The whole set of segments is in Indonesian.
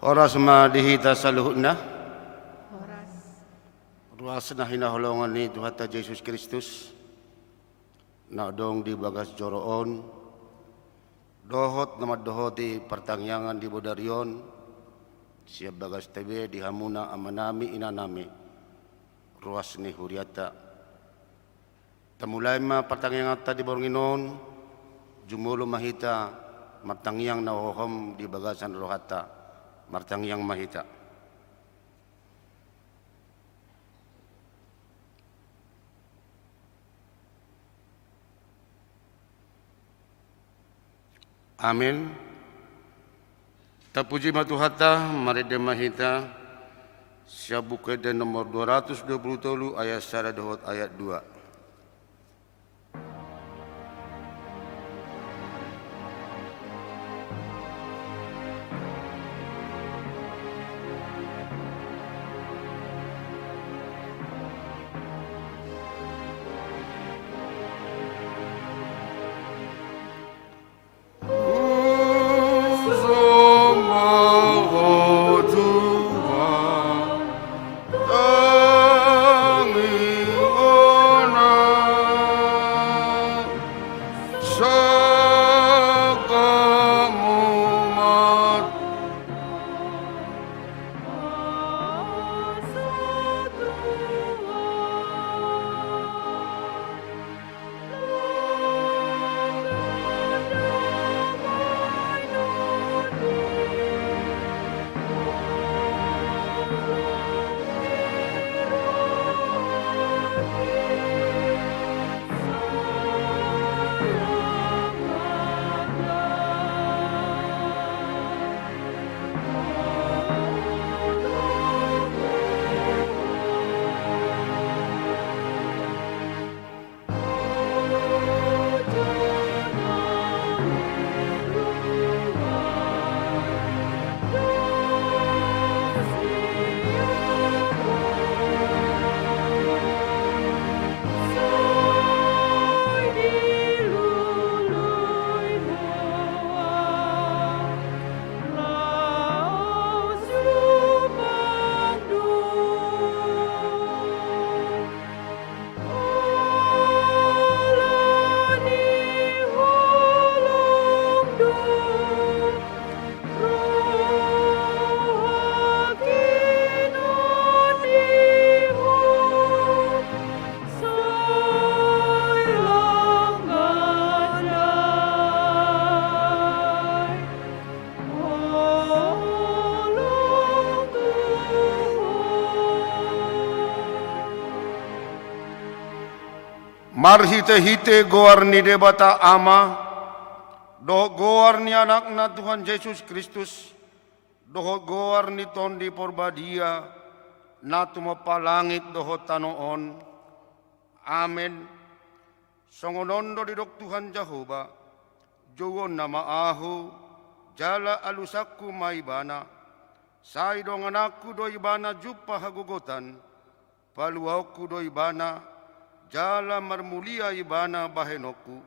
Oras madihita sa luhod na. Oras. Ruas na hinahulungan ni Tuhan ta Jesus Kristus. Na dong di bagas joroon. Dohot na madohoti pertangyangan di Bodarion. Siya bagas tabi di hamuna amanami inanami. Ruas ni huriata. Tamulay ma pertangyangan ta di Boronginon. Jumulo mahita martangyang na hohom di bagasan rohata. Martangyang mahita. Amin. Tapuji matuhata, maride mahita. Siya buka dan nomor 220 ayat 1 ayat 2. Marhite-hite goar ni debata ama, doh goar ni anak na Tuhan Yesus Kristus, doh goar ni tondi porbadia, na tumapalangit doh tanoon. Amen. Songonondo di dok Tuhan Jehovah, jogon na maahu, jala alusaku maibana, say dong anakku do ibana jupa hagugutan, paluauku do ibana, jala marmulia ibana bahenoku,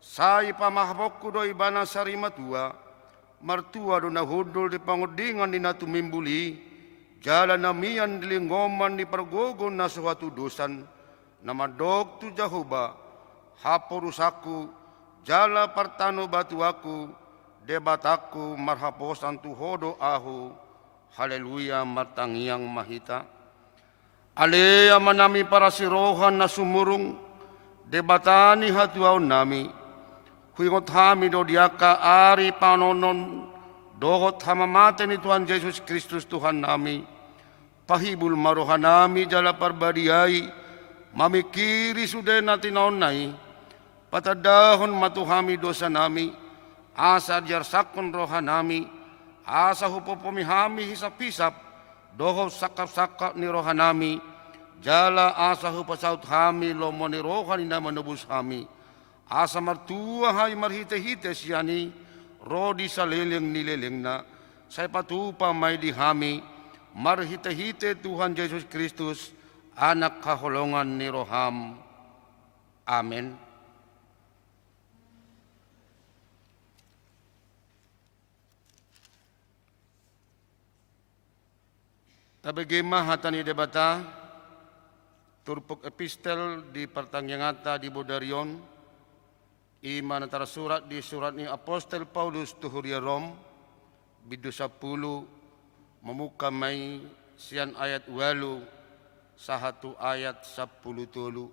say pamahbokku do ibana sarimatua, martua do nahudul di pangudingan di natumimbuli, jala namian di linggoman di pergogon na suatu dosan, namadok tu Jehovah, haporusaku, jala partano batuaku, debataku marhaposan tu hodo ahu, haleluya martangiang mahita. Alea manami para sirohan na sumurung, debatani hatuaw nami, huingot hami do diaka ari panonon, dohot hamamate ni Tuhan Yesus Kristus Tuhan nami, pahibul marohan nami jala parbadiai, mamikiri sudah natinaon nai, patadahon matuhami dosa nami, asa diarsakon rohan nami, asa hupopomihami hisap-hisap, doho sakap-sakap ni rohanami, jala asa hupasaut hami lomo ni rohani na manubus hami, asa martua hay marhite-hite siyani, rodi sa leleng nileleng na, say patupa may di hami, marhite-hite Tuhan Yesus Kristus, anak kahulungan ni roham. Amen. Tabagema hatani debata, turpuk epistel di pertanggangata di Bodarion, iman antara surat di surat ni Apostel Paulus tuhuria Rom, bidu 10, memuka mai sian ayat 8, sahatu ayat 10 tulu,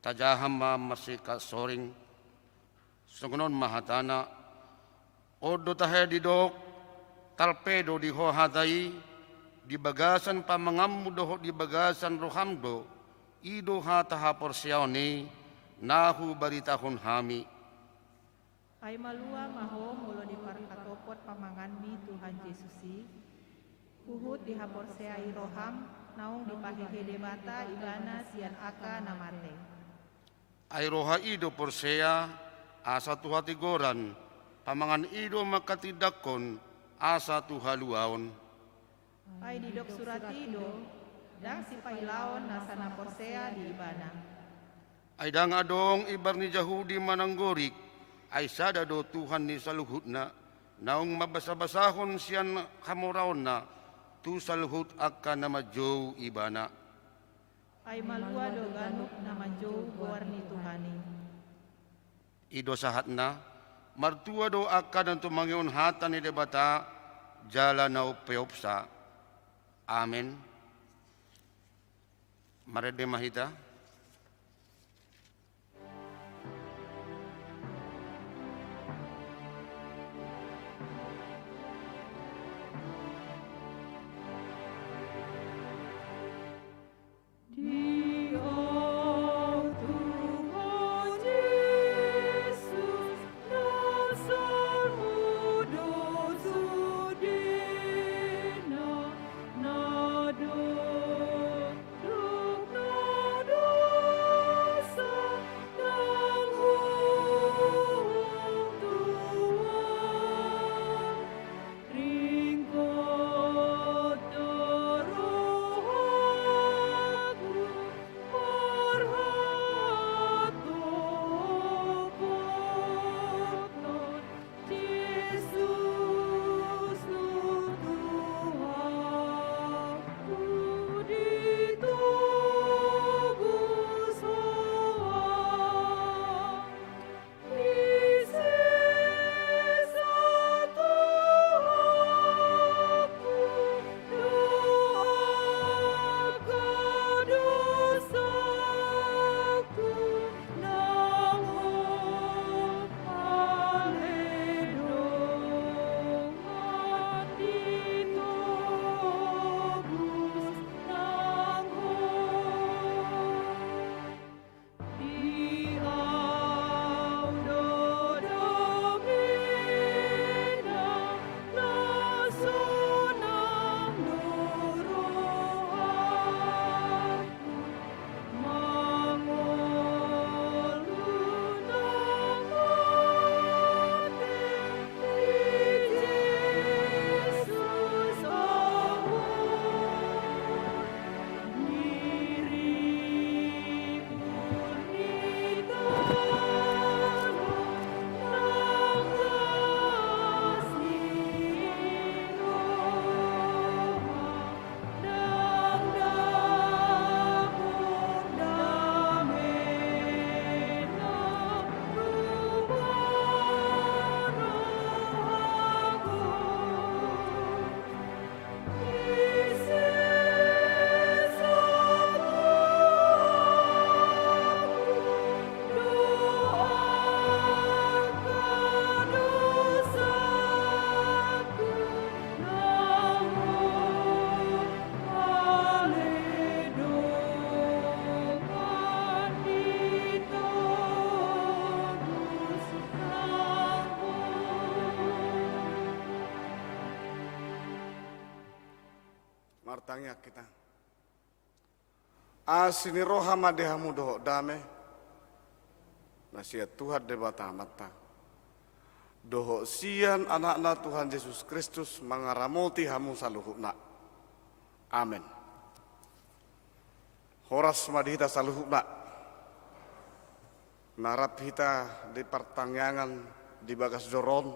tajahama masih soring, sungunon mahatana, odo tahe didok, talpedo di hohatai, di bagasan pamangammu doho di bagasan rohamdo, ido hataha porsiaoni, nahu baritahun hami. Ay malua maho mulo di parkatopot pamangan mi Tuhan Yesusi, uhud di haporseai roham, naung di pahehe debata ibana sian aka namate. Ay roha ido porsea, asa tuhati goran, pamangan ido makatidakon, asa tuhaluaon. Ay didok suratido, dang si pailaon nasana porsea di ibana. Ay dang adong ibar ni Jahudi mananggorik, ay sadado Tuhan ni saluhutna, naong mabasa-basahon siyan hamuraon na, tu saluhut akka na majow ibana. Ay malua do ganuk na manjow guar ni Tuhani. Ido sahat na, martua do akka dan tumangion hata ni debata, jala na upeopsa. Amen. Marede mahita. Martangnya kita. Asini roha madehamu doho dame. Nasihat Tuhan debata mata. Doho sian anak-anak Tuhan Yesus Kristus mengaramoti hamu saluhukna. Amin. Horas madihita saluhukna. Narap hita di pertanggangan di bagas joron.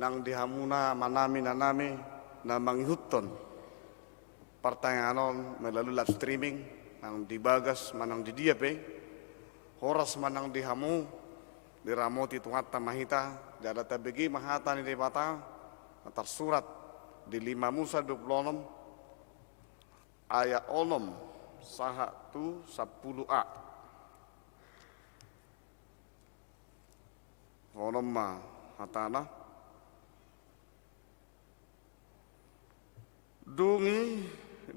Nang dihamuna manami nanami na manghuton. pertanyaan melalui live streaming manang di bagas manang di dia pe horas manang di hamu di ramoti tuata mahita jada tabegi mahata ni debata tersurat di 5 Musa 26 ayat 6 1 10a onom ma hatana dungi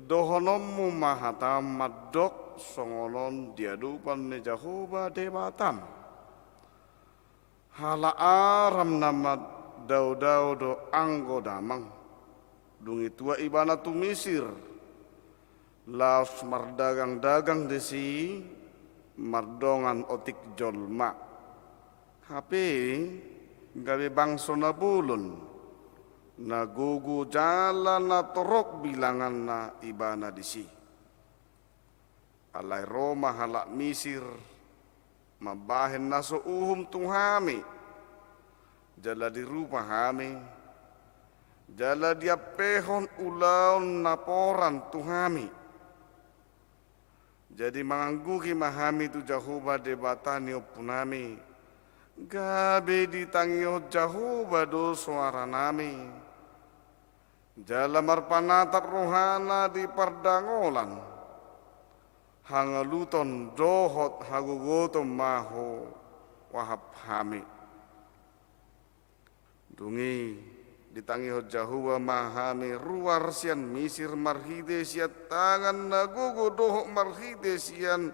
dohonommu mahatam madok songonon diadupan ni Jahoba debatam hala aram nama dau do anggo damang dungi tua ibana tu Misir laos mardagang-dagang desi mardongan otik jolma hape gawe bangso na bulun nagugu jalan na torok bilangan na ibana disi alay Roma halak Misir mabahen na so uhum tunghami jala di rupa hami jala dia pehon ulaon naporan tuhami jadi mangangguki mahami tu Jahoba debatani opunami gabe ditangio Jahoba do suara nami jala marpanatap rohana di pardangolan hangaluton dohot hagugoto maho wahab hami dungi ditangio Jahoba mahami ruar sian Misir marhide siat tangan nagugo dohot marhide sian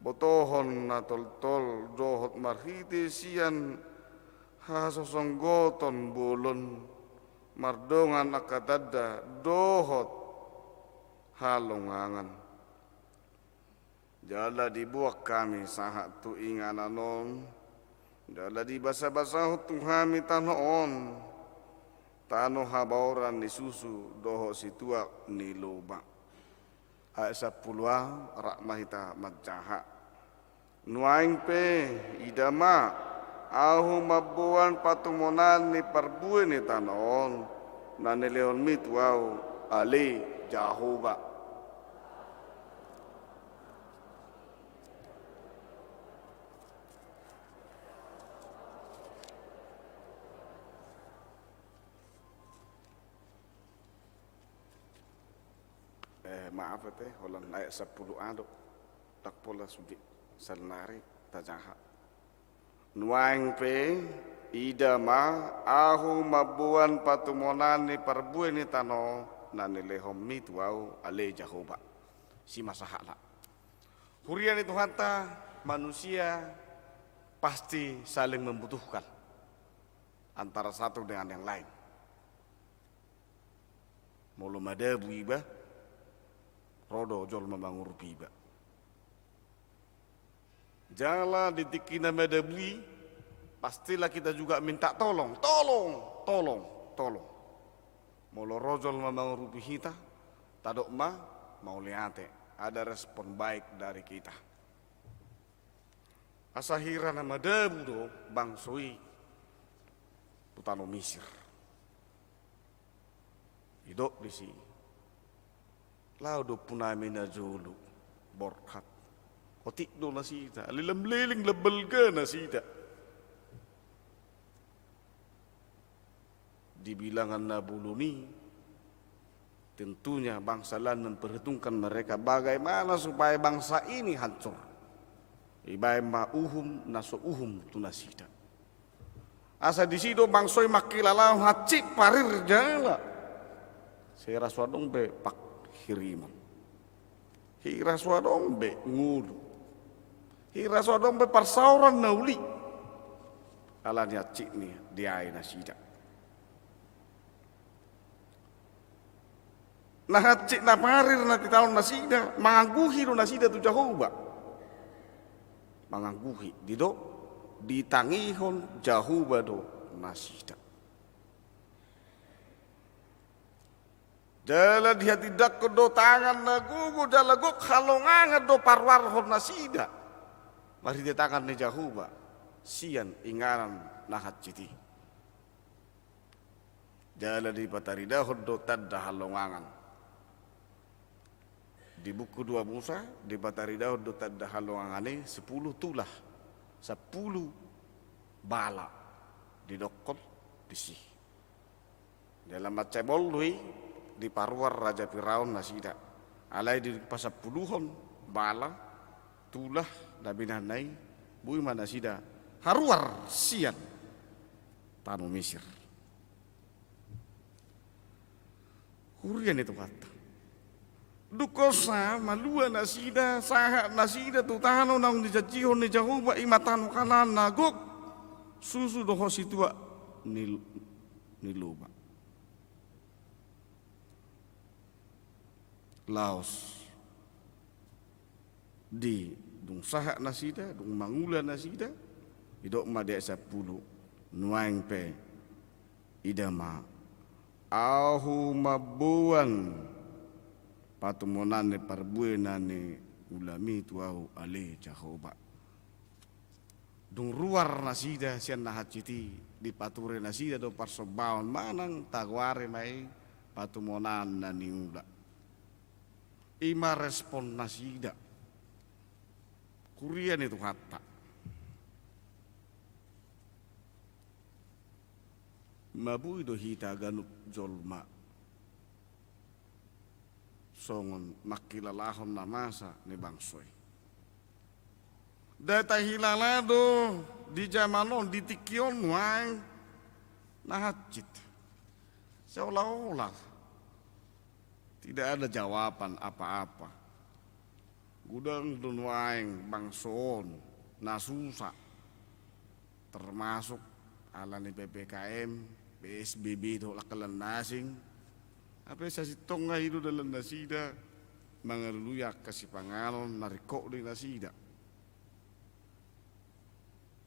botohon na tol dohot marhide sian hasosonggoton bulun mardongan akadada dohot halongangan jala dibuak kami sahat tu ingananon jala di basa-basa tuhami tanoon tano habauran ni susu doho situa ni loba ayat 10 rakmahita magcaha nuaing pe idama ahu mabuan patumonan ni parbuen ni tanoon na nileon mitwaw ali Jahoba maaf holan ayat 10 aduk tak pola subi salnari tajaha nuaing pe idama ahu mabuan patumonan ni parbuen ni tano na nilehom mitwau ale Jahoba si masahala hurian itu hanta manusia pasti saling membutuhkan antara satu dengan yang lain mulum ada buiba rodo jol membangun rupiba jala ditikina medabli pastilah kita juga minta tolong molo rojol membangun rupi kita tadok mau liate ada respon baik dari kita asahira nama debu do bangsoi putano Misir hidup di sini laudo punami na julu borkat otik do nasita lilam leling lebel ke nasita dibilangan nabuluni tentunya bangsa lain memperhitungkan mereka bagaimana supaya bangsa ini hancur ibai ma uhum naso uhum tu nasita asa disido bangsoi makilalau hacip parir jala saya raswadong be pak hiriman hira swadong be ngulu hira swadong be parsauran nauli alanya cik ni diai nasida nah cik na parir na titaon nasida mangangguhi do nasida tu Jahoba mangangguhi dido ditangihon Jahoba do nasida jala dia tidak kedo tangan nagugu jala gok halongangan do parwar hon nasida mari dia tangan ni Jahoba sian ingaran nahat citi jala di patarida hon do tadda halongangan Di buku 2 Musa, di Batari Daud do tadda halongangane 10 tulah, 10 bala didokot disi. Dalam macebol lui di paruar Raja Firaun nasida. Alai di pasapuluhon bala tulah dabinanai bui mana sida haruar sian tanu Mesir. Hurian itu kata. Dukosa malua nasida saha nasida tu tahano nang dijajihon ni Jahoba imatano kanan nagok susu doho situa niluba. Laos di dung saha nasida dung mangula nasida idok ma de 10 nuang pe idama ahu mabuan patumonane parbuenane ulami tuau ale Jahoba dung ruar nasida sian nahaciti di pature nasida do parsobaon manang tagware mai patumonan nani ula ima respon nasida kurian itu kata mabu do hita ganut jolma songon makilalahon namasa ni bangsoy data hilalado di zamanon di tikion wang nahacit seolah-olah tidak ada jawaban apa-apa. Gudang dunwaing bangson nasusa termasuk alani PPKM, PSBB itu lakalan nasing. Apa sa sitong nga hido dalam nasida mangaluyak kasi panganon nariko di nasida.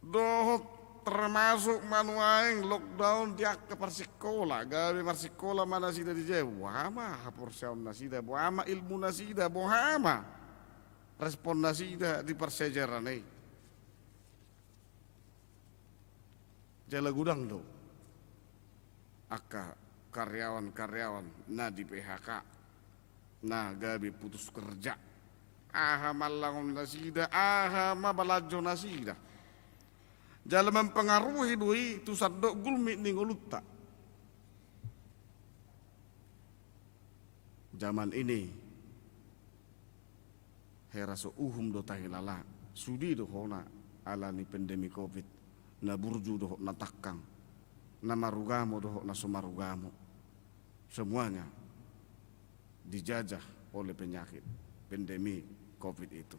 Dohot termasuk manuaing lockdown dia ke persikola, gawe persikola mana sida di Jawa, wama haporsaun nasida, wama ilmu nasida, wama respon nasida di persejaran ini. Jala gudang do, aka karyawan-karyawan na di PHK, na gawe putus kerja, aha malangon nasida, aha mabalajo nasida. Dalam mempengaruhi doi tu sadok gulmi ningolutta. Zaman ini heraso uhum do tahilala sudi do hona alani pandemi Covid na burju do na takang na marugamo do na sumarugamo semuanya dijajah oleh penyakit pandemi Covid itu.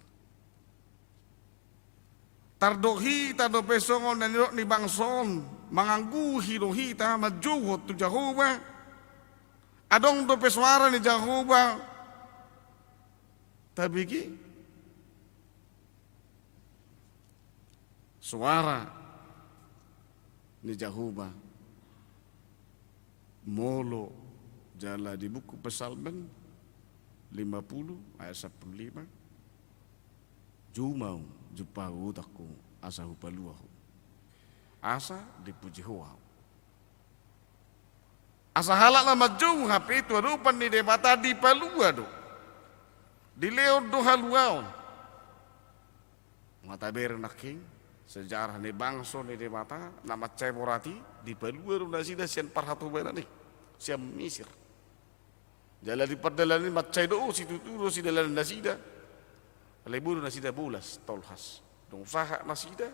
Tardohi tado pesongon dan ni bangson mangangguhi dohi ta majuhot tu Jahoba adong do peswara ni Jahoba tabiki suara ni Jahoba molo jala di buku Pesalmen 50 ayat 15 jumau jupau takku asa hupaluahu asa dipuji hoa asa halak na majung hape itu adupan ni debata di palua do di leo do haluaon ngataber naking sejarah ni bangso ni debata nama ceborati di palua do nasida sian parhatu bena ni sian Mesir jala di perdalan ni macai do situ tu si dalan nasida Leburu nasida bulas tolhas, dong usaha nasida,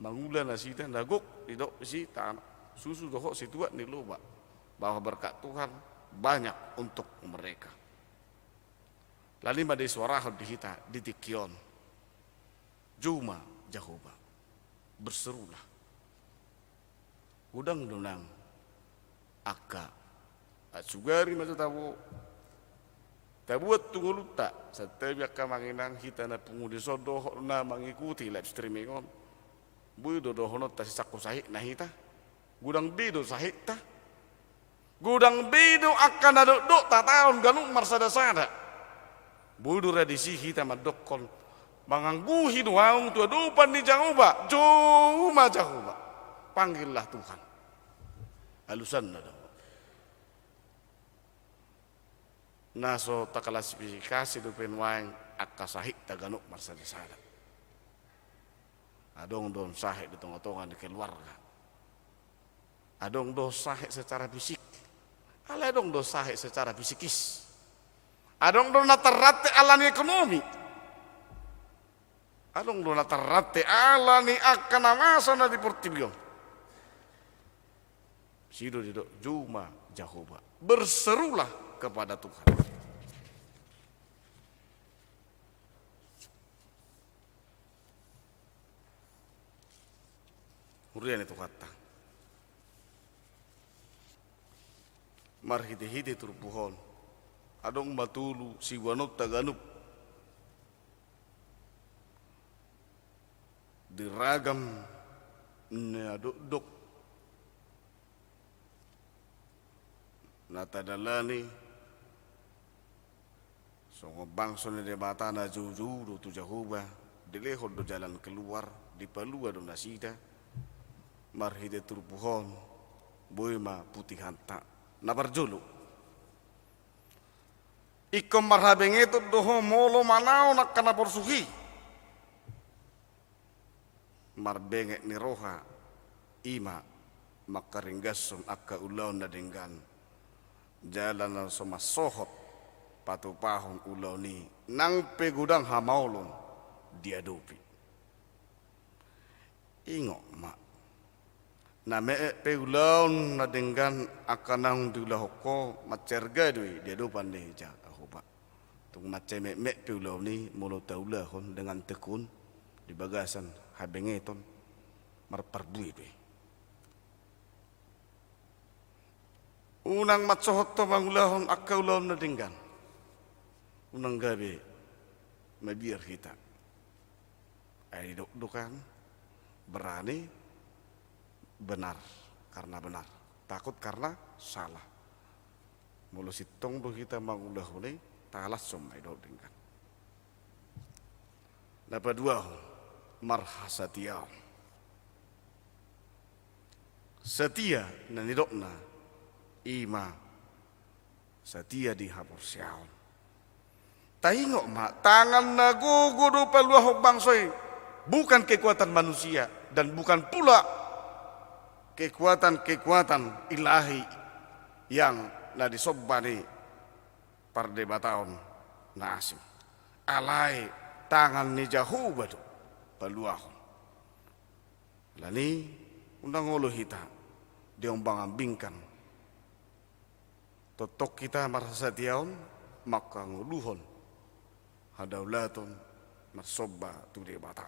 mangula nasida nagok didok si tanah susu dohok situa ni loba bahwa berkat Tuhan banyak untuk mereka. Lalu made suara dihita di tikion, Juma Jahoba berserulah, udang donang, akka, sugari masa tahu. Tabuat tunggu luta, setiap kamanginang kita na pengudi sodoh na mengikuti live streaming on. Bui do honot ta sisak sahik na hita. Gudang bido sahik ta. Gudang bido akan ada dok ta tahun ganung marsada-sada. Bui do radisi hita madokon mangangguhi doang tua dupan di Jahoba, Juma Jahoba. Panggillah Tuhan. Alusan na do. naso taklasifikasi do penwaing akasahik taganuk marsada-sada. Adong don sahik di tengah-tengah di keluarga. Adong do sahik secara fisik. Adong do sahik secara fisikis. Adong do natarate alani ekonomi. Adong do natarate alani akan amasa na di portibio. Sido didok Juma Jehovah. Berserulah kepada Tuhan. Urian itu kata. Marhiti-hiti turpuhon. Adong batulu si wanut taganup. Diragam aduk-duk. Natadalani songo bangso ni debata na jujuru tu Jehovah dilehod do jalan keluar di palua do nasida marhide turpuhon boima putih hanta na barjulu ikom marhabeng itu doho molo manao nak kana porsuhi marbengek ni roha ima makaringgason akka ulaw na denggan jalan na somasohot patupahon ulaw ni nang pegudang hamaulon diadopi ingok mak na me peulaw na denggan akanang dulahoko macerga dui diadopan deja ahoba tung maceme me peulaw ni mulo taulahon dengan tekun di bagasan habengeton marparbui dui unang matsohot to mangulahon akaulahon na denggan unang gabi mabiar kita ay duk-dukan berani benar karena benar takut karena salah mulu sitong do kita mangulahon talas somai do denggan dapat dua marhasatia setia na nidokna ima setia di hapor siaon tahingok mak tangan nagugudu peluah bangsoy bukan kekuatan manusia dan bukan pula kekuatan ilahi yang na disobani pardebataon na asing alai tangan ni Jehovah tu peluah lani undang ulu hita diombang ambingkan totok kita merasa tiaon maka nguluhon hadaulatun marsoba tu de bata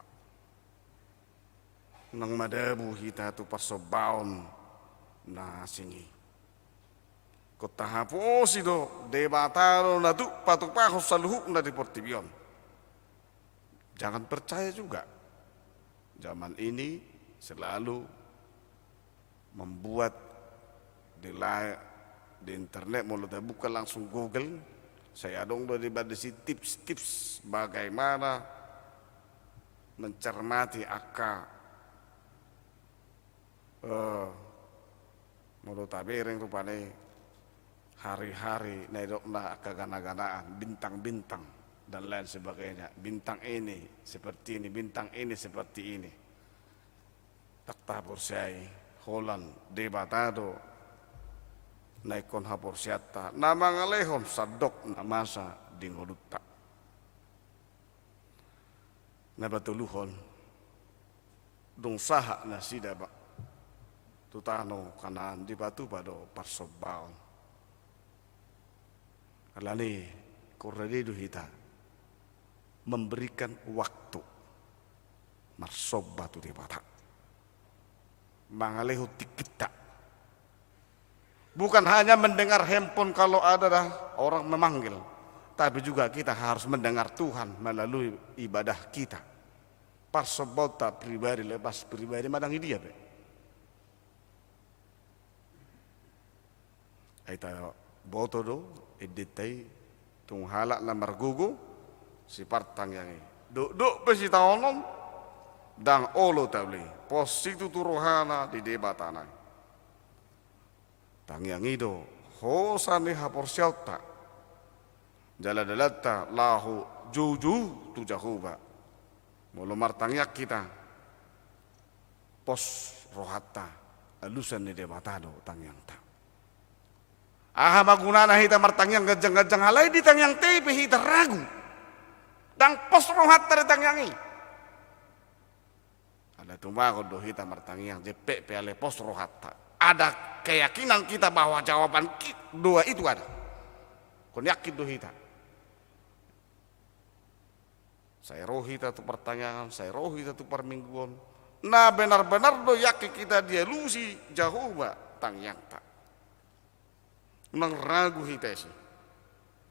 nang madabu hita tu parsobaon na singi kota hapo sido de bata na tu patupaho saluhu na di portibion jangan percaya juga zaman ini selalu membuat di internet mau buka langsung Google saya dong dari badasi tips-tips bagaimana mencermati akka mau tabereng rupane hari-hari naidok na akka gana-ganaan bintang-bintang dan lain sebagainya bintang ini seperti ini bintang ini seperti ini tak tabur saya Holland debatado naikon hapor siata nama ngalehon sadok namasa dingolutta nabatuluhon dong saha na sida ba tutano kanan di batu pado parsobaon alani korredu hita memberikan waktu marsoba tu di bata mangalehu tikita bukan hanya mendengar handphone kalau ada orang memanggil, tapi juga kita harus mendengar Tuhan melalui ibadah kita. Parsobota pribadi lepas pribadi madang dia be. Aita boto do editai tung halak na margugu si partang yang duk pesi taonom dang olo tabli positu turuhana di debatana. Tang yang itu hosane hapor sialta jala dalata lahu juju tu Jahoba. Mulu martangyak kita pos rohata alusan ni debatado tangyang ta. Aha magunana hita martangyang gajang-gajang halay di tangyang tepe hita ragu. Dang pos rohata di tangyangi. Ada tumakod do hita martangyang jepe ale pos rohata. Ada keyakinan kita bahwa jawaban dua itu ada. Kon yakin do hita. Saya roh hita tu pertanyaan, saya roh hita tu permingguan. Nah benar-benar do yakin kita dia lusi Jahoba tangyang tak. Nang ragu hita sih.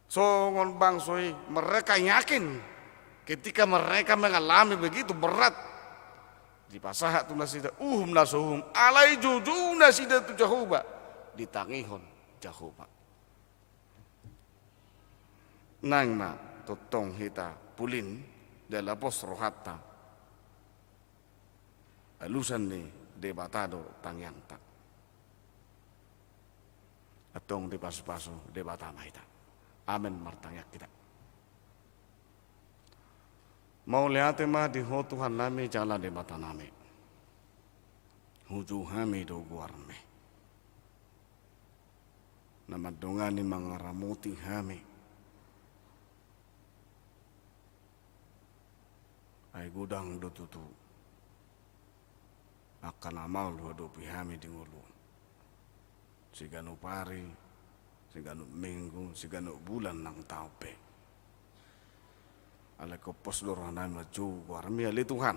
Songon bangsoi mereka yakin ketika mereka mengalami begitu berat di pasahat tu nasida nasuhum alai juju nasida tu Jahoba ditangihon Jahoba. Nang ma totong hita pulin dala pos rohata alusan ni debatado tangyang tak atong di pasu-pasu debatama hita. Amen martangyak kita. Mau lihat mah di ho Tuhan nami jala debata nami. Huju hami do guarme. Nama dongani mangaramuti hami. Ay gudang do tutu. Akan amal dua do pihami di ngulu. Sigano pari, sigano minggu, sigano bulan nang taupe. Ale ko pos dorohanan maju warmi ali Tuhan.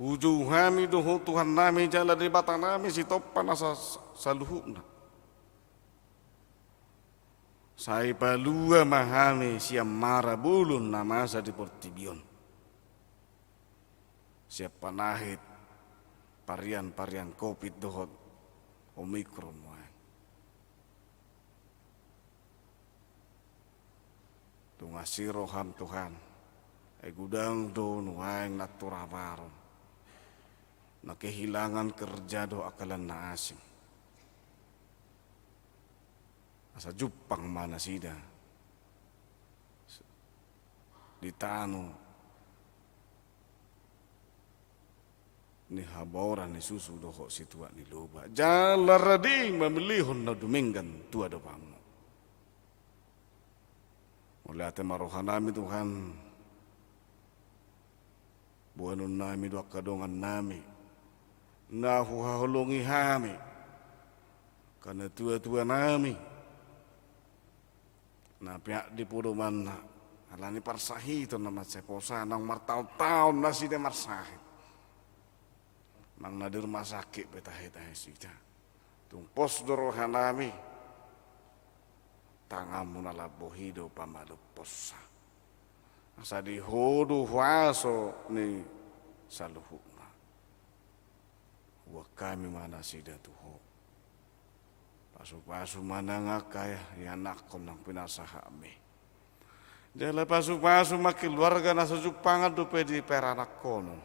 Huju hami do Tuhan nami jala di batang nami si topan asa saluhuna. Sai palua mahami siam mara bulun nama sa di portibion. Siap panahit parian COVID dohot Omikron mo. Tungasi roham Tuhan, ay gudang do nuaing naturabaron, na kehilangan kerja do akalan na asing. Asa jupang mana sida, ditano, ni haboran ni susu doho situa ni loba. Jalaradi memilihon na duminggan tua do pamo. Oleh ate marohan nami Tuhan, buanon nami doa kadongan nami, nahu hahulungi hami, karena tua-tua nami, na pihak di puruman alani parsahi itu nama seposa nang martau-tau nasi de marsahi, nang nadir rumah sakit betah-betah sida, tung pos dorohan nami. Tangamu nalabohido pamalo posa. Asa di hodu huaso ni saluhuna. Wa kami mana sida tuho. Pasu-pasu mana ngakaya yanakom nang pinasaha me. Jala pasu-pasu maki keluarga nasa jupangan dupe di peranak kono.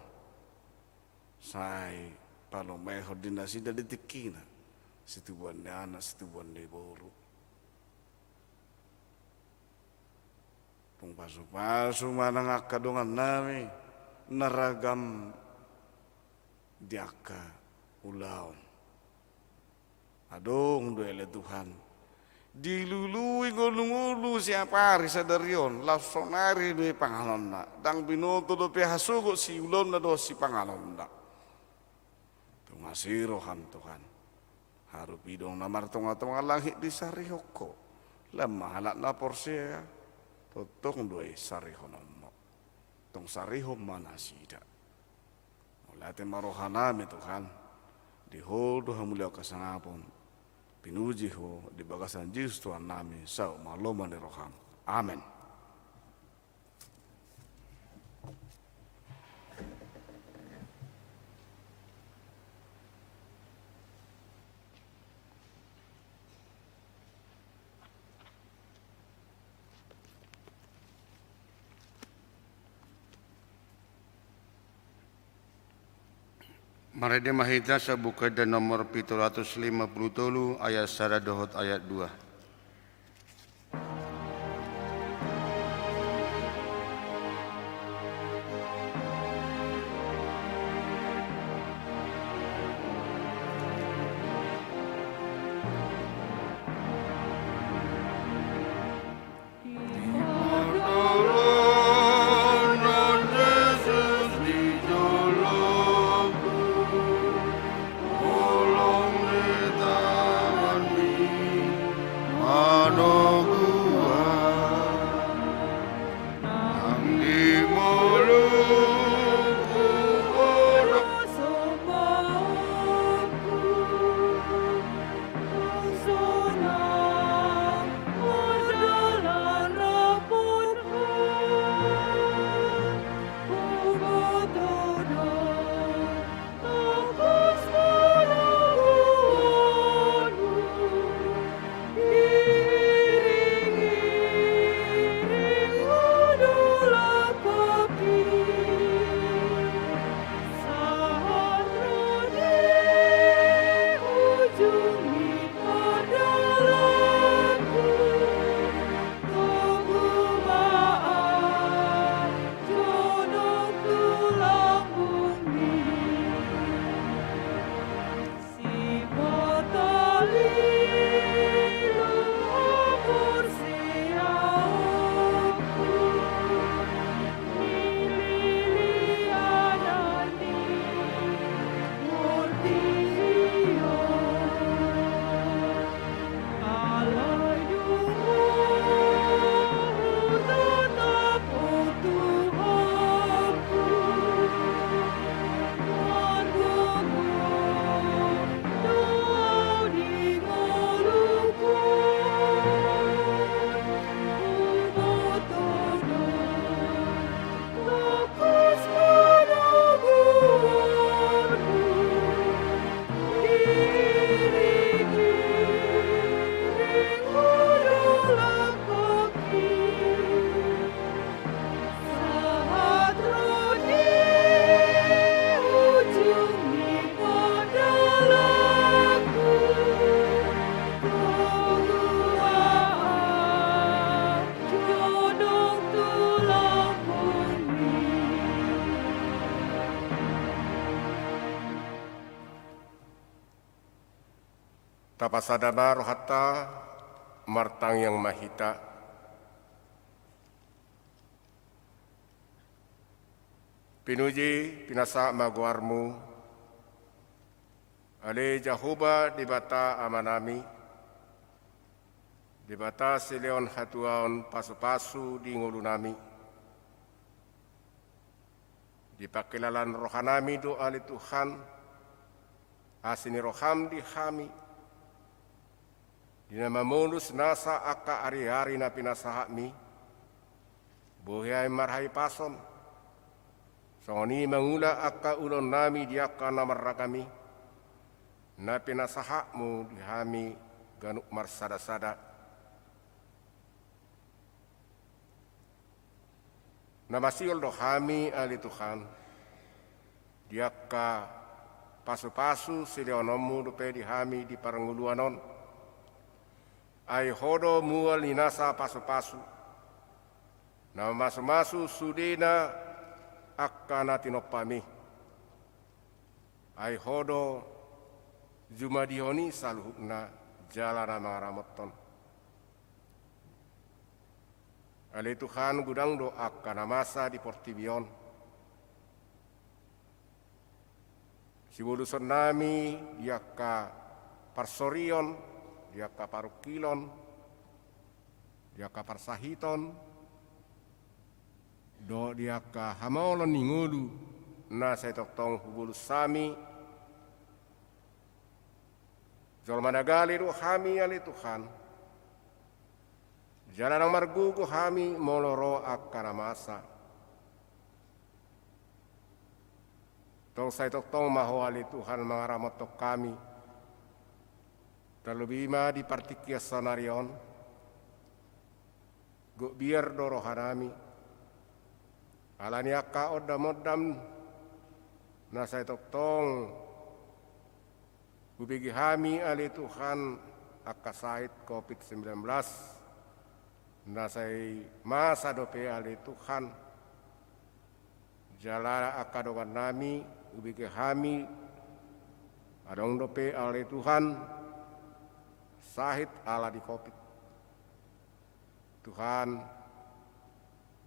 Sai palomeho dinasida ditikina. Situbuan ni anak, situbuan ni boru. Pung pasu-pasu mana ngakadongan nami naragam diaka ulaon. Adong doele Tuhan. Dilului ngulu-ngulu siapa hari sadarion lasonari doi pangalonna. Dang binoto do pehasugo si ulon na do si pangalonna. Tungasirohan Tuhan. Harupidong namar tunga-tunga langit di sarihoko. Lemah anak na porsia. Totong doi sarihonomo, tong sarihom mana sida. Oleh marohanami Tuhan, dihodo hamulia kasangapon, pinuji ho di bagasan Yesus Tuhan nami sau maloma ni roham. Amen. Mari mahita sa bukad na nomor 753 ayat 1 dohot ayat 2. Tapasadama rohata martang yang mahita. Pinuji pinasa maguarmu. Ale Jahoba di bata amanami. Di bata sileon hatuaon pasu-pasu di ngulunami. Di pakilalan rohanami doa li Tuhan. Asini roham di kami. Dina mamulus nasa aka ari-ari na pinasahami. Buhay marhay pason. Songoni mangula aka ulon nami diaka namar kami. Na pinasahakmu dihami ganuk marsada-sada. Namasiol dohami ali Tuhan. Diaka pasu-pasu sileonomu dupe dihami di paranguluanon. Ai hodo mual linasa pasu-pasu. Na masu-masu sudena akana tinopami. Ai hodo jumadihoni saluhukna jalana mangaramoton. Ale Tuhan gudang do akana masa di Portibion. Sibuluson nami diaka parsorion. Diaka parukilon, diaka parsahiton, do diaka hamaolon ningulu, na saya tong hubulus sami, jol managali do hami ali Tuhan, jalan ang margugo hami moloro akana masa, tong saya tong maho ali Tuhan mangaramotok kami. Terlebih ma di partikia sanarion, go biar doro harami, alani aka odam nasai tong, gubigi hami ali Tuhan aka sait COVID-19, nasai masa dope ali Tuhan, jala aka dogan nami, gubigi hami, adong dope ali Tuhan, sahit ala di COVID. Tuhan,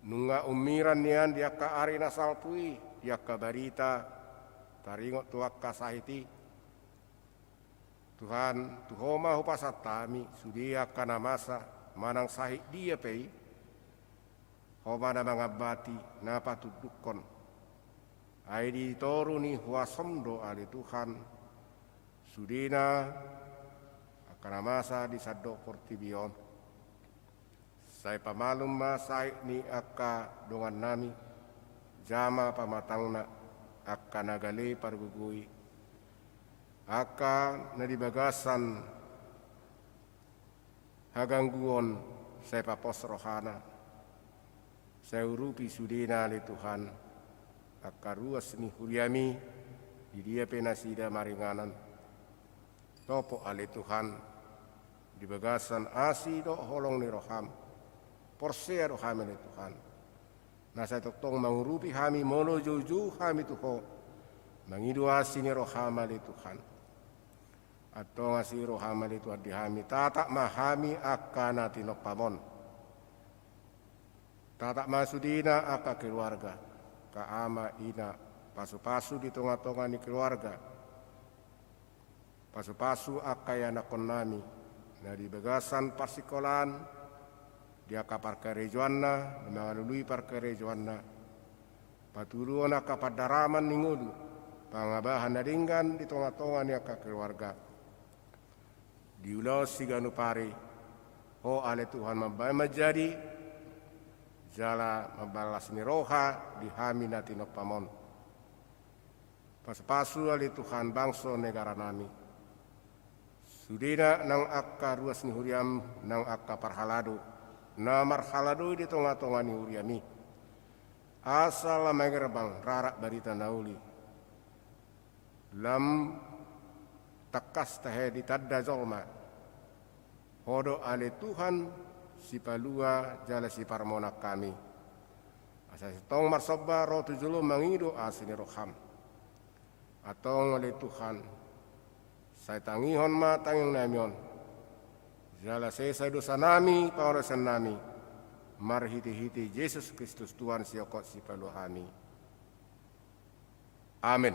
nunga umiran nian diaka arina salpui, diaka barita, taringot tuaka sahiti. Tuhan, tuhoma hupasatami, sudia kana masa, manang sahit dia pei, homa na mangabati, napa tudukon. Aidi toruni huasomdo ali Tuhan, sudina, karena masa di Sadok Portibion. Saya pamalum masai ni aka dongan nami. Jama pamatangna aka nagali pargugui. Aka nadibagasan hagangguon saya papos rohana. Saya urupi sudina li Tuhan. Aka ruas ni huriami di dia penasida maringanan. Topo ali Tuhan. Di bagasan asi do holong ni roham. Porsea roham ni Tuhan. Nasa tong mangurupi hami mono juju hami tuho. Mangidu asi ni roham ali Tuhan. Atau ngasi roham ali Tuhan di hami. Tatak mahami akana tinopamon. Tatak masudina aka keluarga. Kaama ina. Pasu-pasu di tengah-tengah ni keluarga. Pasu-pasu aka yana konami. Dari bagasan parsikolan, dia kapar kerejuanna, mengalului par kerejuanna. Paturuan kapar daraman ningudu, pangabahan nadinggan di tengah-tengah ni aka keluarga. Diulos siganu pari, ho ale Tuhan membawa menjadi, jala membalas ni roha di haminati nopamon. Pas-pasu ale Tuhan bangso negara nami. Sudina nang akka ruas ni huriam nang akka parhalado. Na marhalado di tengah-tengah ni huriami. Asal magerbang rarak barita nauli. Lam takas tahe di tadda zolma. Hodo ale Tuhan si palua jala si parmona kami. Asa tong marsoba rotu julu mangido asini roham. Atong ale Tuhan Saya tangihon ma tanging namion. Jala saya dosa nami, paurasan nami. Marhiti-hiti Yesus Kristus Tuhan siokot si paluhami. Amin.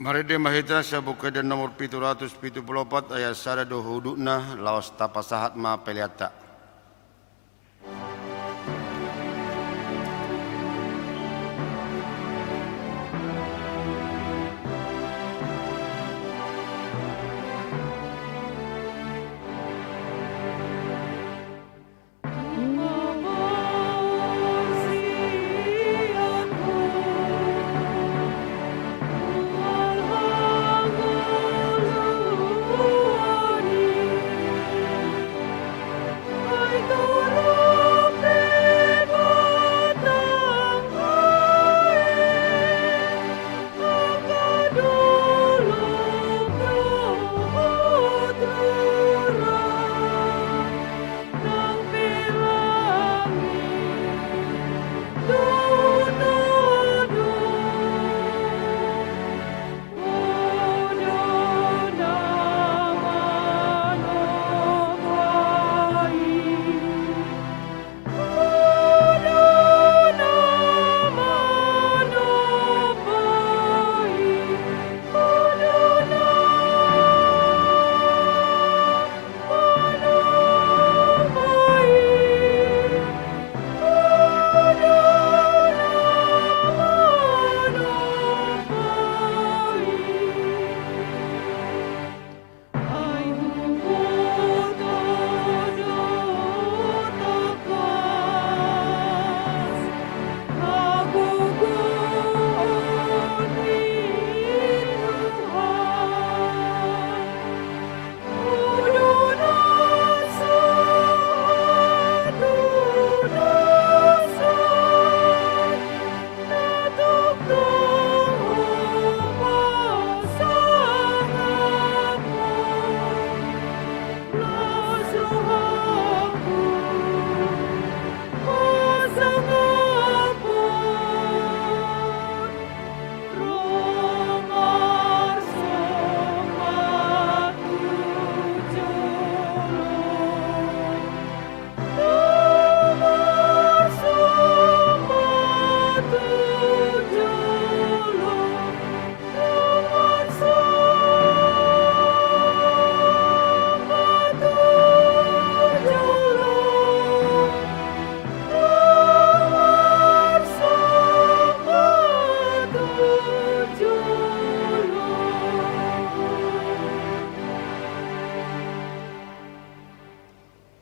Mari de mahita sa bukid nomor 774 ayat sada do hudukna laos tapasahat ma peliata.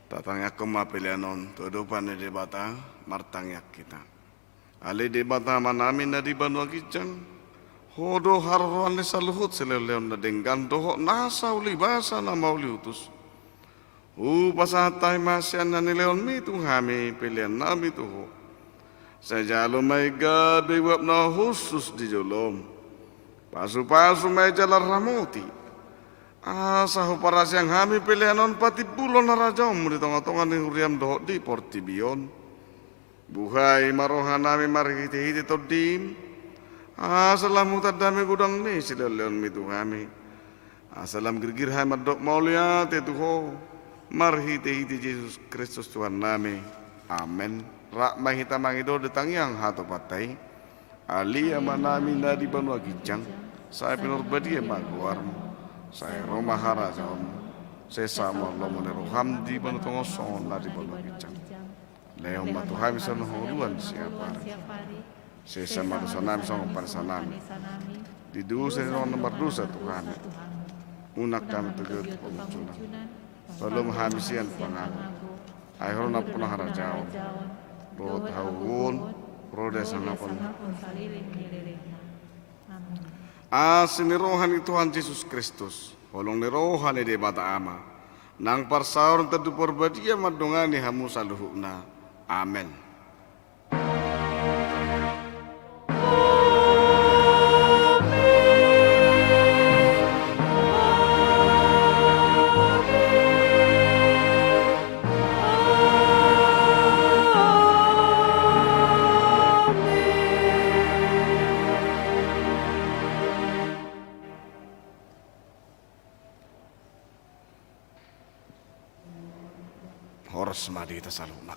Tatangyak kumapilianon, tudupan ni debata, martangyak kita. Ali debata manamin na di Banua Kijang, hodo haruan ni saluhut sileleon na denggan doho nasa uli basa na mauli utus. Pasatay masyan na nileon mi tunghami pilihan nami tuho. Sa jalo may gadewap na husus di jolom. Pasu-pasu may jalar ramuti. Sahu para siang hami pilihanon pati pulo na rajaw mo di tonga-tonga ni huriam doho di portibion. Buhay marohan nami marhiti-hiti to dim. Salam dami gudang ni sila leon mi tunghami. Salam girgir hai madok maulia te tuho. Marhiti-hiti Yesus Kristus Tuhan nami. Amen. Rak mahita mangido detang yang hato patay. Alia manami na di Banua Kijang. Saya pinurbadi maguarmu. Saya Roma Harajon. Saya sama lomo ne roham di Banua Tongoson na di Banua Kijang. Leong matuhami sa nahuluan siapa. Saya sama dosanami sa pansanami. Di dusa ni nomor dusa Tuhan. Unak kami tegur pengucunan. Belum habisian pangaku. Akhirnya na punah harajaw. Rod hawun, rode sangapon. Sinirohan ni Tuhan Yesus Kristus. Holong nirohan ni debata ama. Nang parsaur tentu perbadia madongani hamu saluhukna. Amen. semadi ta saluna.